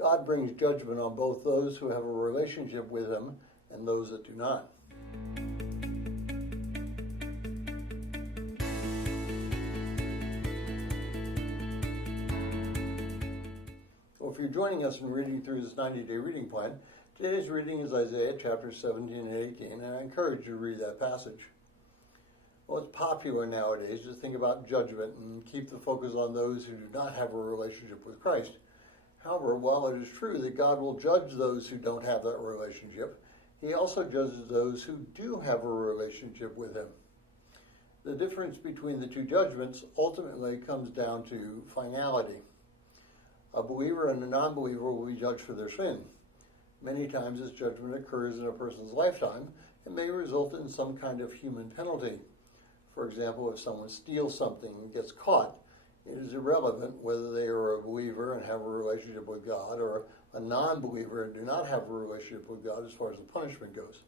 God brings judgment on both those who have a relationship with him and those that do not. Well, if you're joining us in reading through this 90-day reading plan, today's reading is Isaiah chapters 17 and 18, and I encourage you to read that passage. Well, it's popular nowadays to think about judgment and keep the focus on those who do not have a relationship with Christ. However, while it is true that God will judge those who don't have that relationship, he also judges those who do have a relationship with him. The difference between the two judgments ultimately comes down to finality. A believer and a non-believer will be judged for their sin. Many times this judgment occurs in a person's lifetime and may result in some kind of human penalty. For example, if someone steals something and gets caught, it is irrelevant whether they are a believer and have a relationship with God or a non-believer and do not have a relationship with God as far as the punishment goes.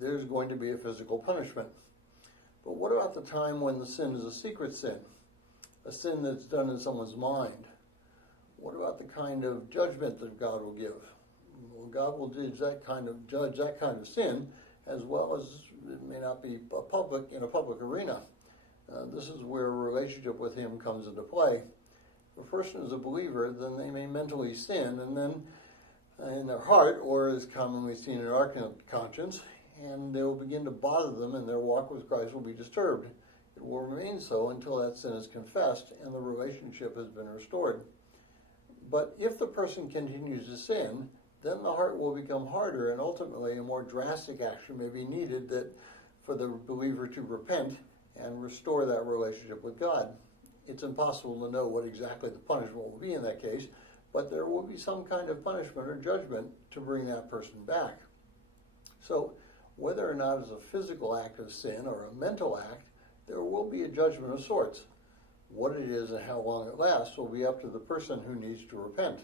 There's going to be a physical punishment. But what about the time when the sin is a secret sin? A sin that's done in someone's mind? What about the kind of judgment that God will give? Well, God will judge that kind of sin, as well as it may not be in a public arena. This is where a relationship with him comes into play. If a person is a believer, then they may mentally sin, and then in their heart, or as commonly seen in our conscience, and they will begin to bother them, and their walk with Christ will be disturbed. It will remain so until that sin is confessed and the relationship has been restored. But if the person continues to sin, then the heart will become harder, and ultimately a more drastic action may be needed for the believer to repent and restore that relationship with God. It's impossible to know what exactly the punishment will be in that case, but there will be some kind of punishment or judgment to bring that person back. So whether or not it's a physical act of sin or a mental act, there will be a judgment of sorts. What it is and how long it lasts will be up to the person who needs to repent.